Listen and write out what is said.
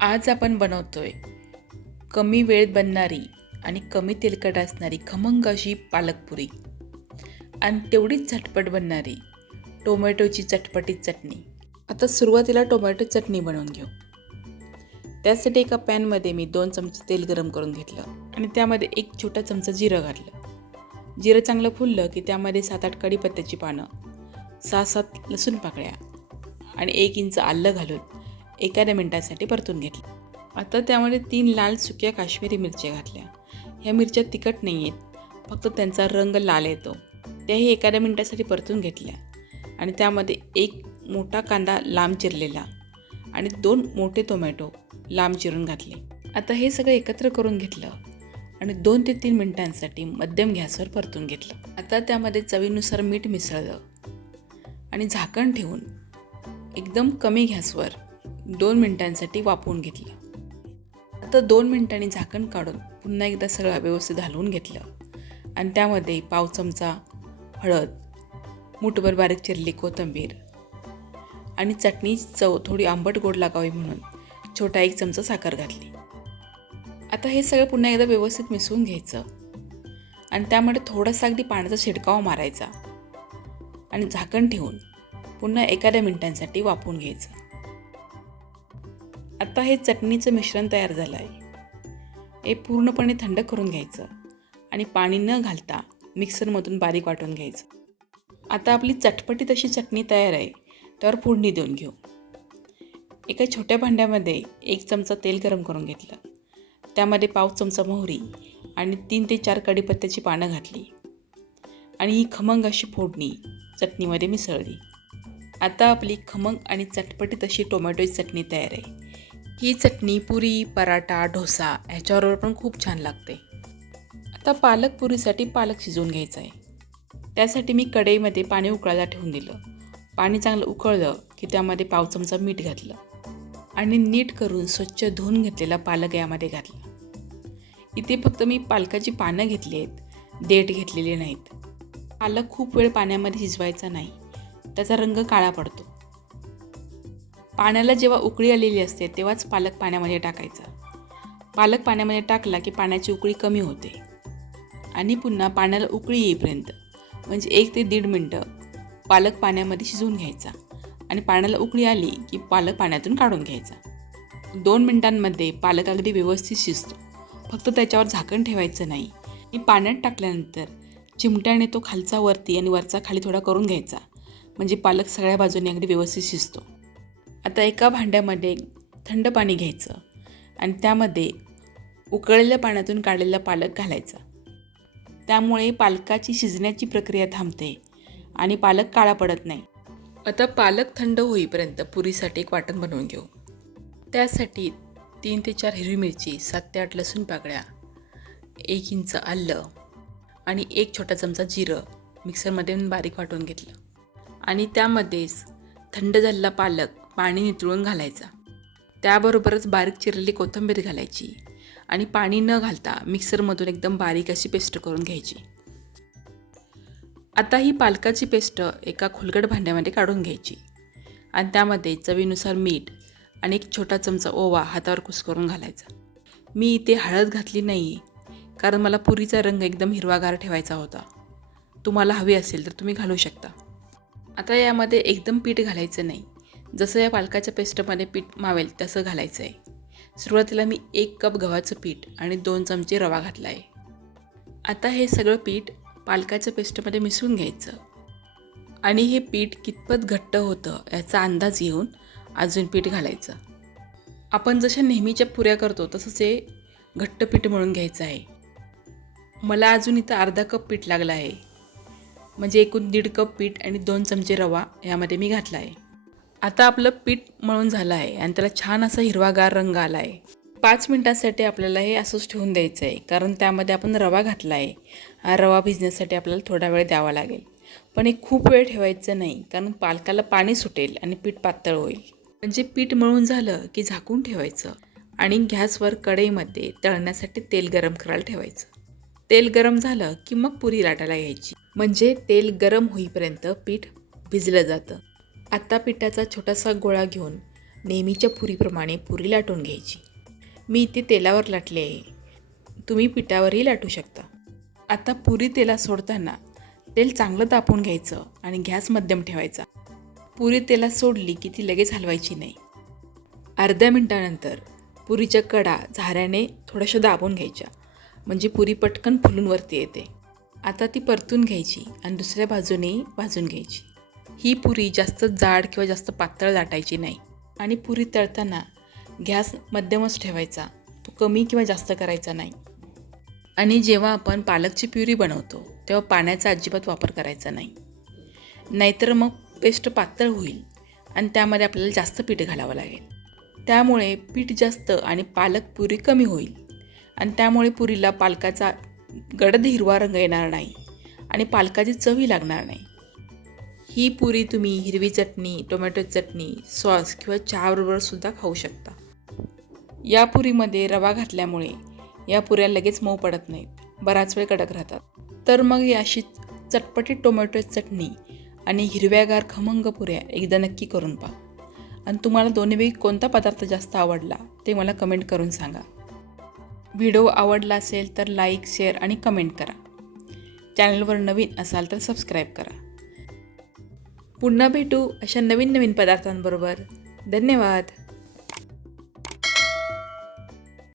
आज आपण बनवतोय कमी वेळेत बनणारी आणि कमी तेलकट असणारी खमंग अशी पालकपुरी. आणि तेवढीच झटपट बनणारी टोमॅटोची चटपटीत चटणी. आता सुरुवातीला टोमॅटो चटणी बनवून घेऊ. त्यासाठी एका पॅनमध्ये मी दोन चमचे तेल गरम करून घेतलं आणि त्यामध्ये एक छोटा चमचा जिरं घातलं. जिरं चांगलं फुललं की त्यामध्ये सात आठ कढीपत्त्याची पानं सहा सात लसूण पाकळ्या आणि एक इंच आलं घालून एखाद्या मिनटासाठी परतून घेतलं. आता त्यामध्ये तीन लाल सुक्या काश्मीरी मिरच्या घातल्या. ह्या मिरच्या तिखट नाही आहेत फक्त त्यांचा रंग लाल येतो. त्याही एखाद्या मिनटासाठी परतून घेतल्या. आणि त्यामध्ये एक मोठा कांदा लांब चिरलेला आणि दोन मोठे टोमॅटो लांब चिरून घातले. आता हे सगळं एकत्र करून घेतलं आणि दोन ते तीन मिनटांसाठी मध्यम गॅसवर परतून घेतलं. आता त्यामध्ये चवीनुसार मीठ मिसळलं आणि झाकण ठेवून एकदम कमी गॅसवर दोन मिनिटांसाठी वापरून घेतलं. आता दोन मिनिटांनी झाकण काढून पुन्हा एकदा सगळं व्यवस्थित हलवून घेतलं. आणि त्यामध्ये पाव चमचा हळद मुठभर बारीक चिरली कोथिंबीर आणि चटणीची चव थोडी आंबट गोड लागावी म्हणून छोटा एक चमचा साखर घातली. आता हे सगळं पुन्हा एकदा व्यवस्थित मिसळून घ्यायचं. आणि त्यामध्ये थोडासा अगदी पाण्याचा शिडकावा मारायचा. आणि झाकण ठेवून पुन्हा एखाद्या मिनिटांसाठी वापरून घ्यायचं. आता हे चटणीचं मिश्रण तयार झालं आहे. हे पूर्णपणे थंड करून घ्यायचं आणि पाणी न घालता मिक्सरमधून बारीक वाटून घ्यायचं. आता आपली चटपटी तशी चटणी तयार आहे त्यावर फोडणी देऊन घेऊ. एका छोट्या भांड्यामध्ये एक चमचा तेल गरम करून घेतलं. त्यामध्ये पाव चमचा मोहरी आणि तीन ते चार कडीपत्त्याची पानं घातली. आणि ही खमंग अशी फोडणी चटणीमध्ये मिसळली. आता आपली खमंग आणि चटपटीत अशी टोमॅटोची चटणी तयार आहे. ही चटणी पुरी पराठा डोसा ह्याच्याबरोबर पण खूप छान लागते. आता पालक पुरीसाठी पालक शिजवून घ्यायचा आहे त्यासाठी मी कढईमध्ये पाणी उकळायला ठेवून दिलं. पाणी चांगलं उकळलं की त्यामध्ये पाव चमचा मीठ घातलं आणि नीट करून स्वच्छ धुवून घेतलेला पालक यामध्ये घातला. इथे फक्त मी पालकाची पानं घेतली आहेत देठ घेतलेले नाहीत. पालक खूप वेळ पाण्यामध्ये शिजवायचा नाही. त्याचा रंग काळा पडतो. पाण्याला जेव्हा उकळी आलेली असते तेव्हाच पालक पाण्यामध्ये टाकायचा. पालक पाण्यामध्ये टाकला की पाण्याची उकळी कमी होते. आणि पुन्हा पाण्याला उकळी येईपर्यंत म्हणजे एक ते दीड मिनटं पालक पाण्यामध्ये शिजवून घ्यायचा. आणि पाण्याला उकळी आली की पालक पाण्यातून काढून घ्यायचा. दोन मिनटांमध्ये पालक अगदी व्यवस्थित शिजतो. फक्त त्याच्यावर झाकण ठेवायचं नाही. आणि पाण्यात टाकल्यानंतर चिमट्याने तो खालचा वरती आणि वरचा खाली थोडा करून घ्यायचा. म्हणजे पालक सगळ्या बाजूने अगदी व्यवस्थित शिजतो. आता एका भांड्यामध्ये थंड पाणी घ्यायचं आणि त्यामध्ये उकळलेल्या पाण्यातून काढलेला पालक घालायचा. त्यामुळे पालकाची शिजण्याची प्रक्रिया थांबते आणि पालक काळा पडत नाही. आता पालक थंड होईपर्यंत पुरीसाठी एक वाटण बनवून घेऊ. त्यासाठी तीन ते चार हिरवी मिरची सात ते आठ लसूण पाकळ्या एक इंच आलं आणि एक छोटा चमचा जिरं मिक्सरमध्ये बारीक वाटून घेतलं. आणि त्यामध्येच थंड झालेला पालक पाणी नितळून घालायचा. त्याबरोबरच बारीक चिरलेली कोथिंबीर घालायची आणि पाणी न घालता मिक्सरमधून एकदम बारीक अशी पेस्ट करून घ्यायची. आता ही पालकाची पेस्ट एका खोलगट भांड्यामध्ये काढून घ्यायची आणि त्यामध्ये चवीनुसार मीठ आणि एक छोटा चमचा ओवा हातावर कुस्करून घालायचा. मी इथे हळद घातली नाही कारण मला पुरीचा रंग एकदम हिरवागार ठेवायचा होता. तुम्हाला हवी असेल तर तुम्ही घालू शकता. आता यामध्ये एकदम पीठ घालायचं नाही. जसं या पालकाच्या पेस्टमध्ये पीठ मावेल तसं घालायचं आहे. सुरुवातीला मी एक कप गव्हाचं पीठ आणि दोन चमचे रवा घातला आहे. आता हे सगळं पीठ पालकाच्या पेस्टमध्ये मिसळून घ्यायचं. आणि हे पीठ कितपत घट्ट होतं याचा अंदाज घेऊन अजून पीठ घालायचं. आपण जशा नेहमीच्या पुऱ्या करतो तसंच हे घट्ट पीठ म्हणून घ्यायचं आहे. मला अजून इथं अर्धा कप पीठ लागलं आहे. म्हणजे एकूण दीड कप पीठ आणि दोन चमचे रवा यामध्ये मी घातला आहे. आता आपलं पीठ मळून झालं आहे आणि त्याला छान असा हिरवागार रंग आला आहे. पाच मिनटांसाठी आपल्याला हे असंच ठेवून द्यायचं आहे कारण त्यामध्ये आपण रवा घातला आहे. हा रवा भिजण्यासाठी आपल्याला थोडा वेळ द्यावा लागेल. पण हे खूप वेळ ठेवायचं नाही कारण पालकाला पाणी सुटेल आणि पीठ पातळ होईल. म्हणजे पीठ मळून झालं की झाकून ठेवायचं आणि गॅसवर कढईमध्ये तळण्यासाठी तेल गरम करायला ठेवायचं. तेल गरम झालं की मग पुरी लाटायला घ्यायची. म्हणजे तेल गरम होईपर्यंत पीठ भिजलं जातं. आता पिठाचा छोटासा गोळा घेऊन नेहमीच्या पुरीप्रमाणे पुरी लाटून घ्यायची. मी इथे तेलावर लाटले आहे. तुम्ही पिठावरही लाटू शकता. आता पुरी तेलात सोडताना तेल चांगलं तापून घ्यायचं आणि गॅस मध्यम ठेवायचा. पुरी तेलात सोडली की ती लगेच हलवायची नाही. अर्ध्या मिनटानंतर पुरीच्या कडा झाऱ्याने थोड्याशा दाबून घ्यायच्या. म्हणजे पुरी पटकन फुलून वरती येते. आता ती परतून घ्यायची आणि दुसऱ्या बाजूने भाजून घ्यायची. ही पुरी जास्त जाड किंवा जास्त पातळ लाटायची नाही. आणि पुरी तळताना गॅस मध्यमच ठेवायचा. तो कमी किंवा जास्त करायचा नाही. आणि जेव्हा आपण पालकची प्युरी बनवतो तेव्हा पाण्याचा अजिबात वापर करायचा नाही. नाहीतर मग पेस्ट पातळ होईल आणि त्यामध्ये आपल्याला जास्त पीठ घालावं लागेल. त्यामुळे पीठ जास्त आणि पालक पुरी कमी होईल. आणि त्यामुळे पुरीला पालकाचा गडद हिरवा रंग येणार नाही आणि पालकाची चवही लागणार नाही. ही पुरी तुम्ही हिरवी चटणी टोमॅटो चटणी सॉस किंवा चहाबरोबर सुद्धा खाऊ शकता. या पुरीमध्ये रवा घातल्यामुळे या पुऱ्या लगेच मऊ पडत नाहीत. बराच वेळ कडक राहतात. तर मग ही अशी चटपटीत टोमॅटो चटणी आणि हिरव्यागार खमंग पुऱ्या एकदा नक्की करून पहा. आणि तुम्हाला दोन्हीपैकी कोणता पदार्थ जास्त आवडला ते मला कमेंट करून सांगा. व्हिडिओ आवडला असेल तर लाईक शेअर आणि कमेंट करा. चॅनलवर नवीन असाल तर सबस्क्राईब करा. पुन्हा भेटू अशा नवीन नवीन पदार्थांबरोबर. धन्यवाद.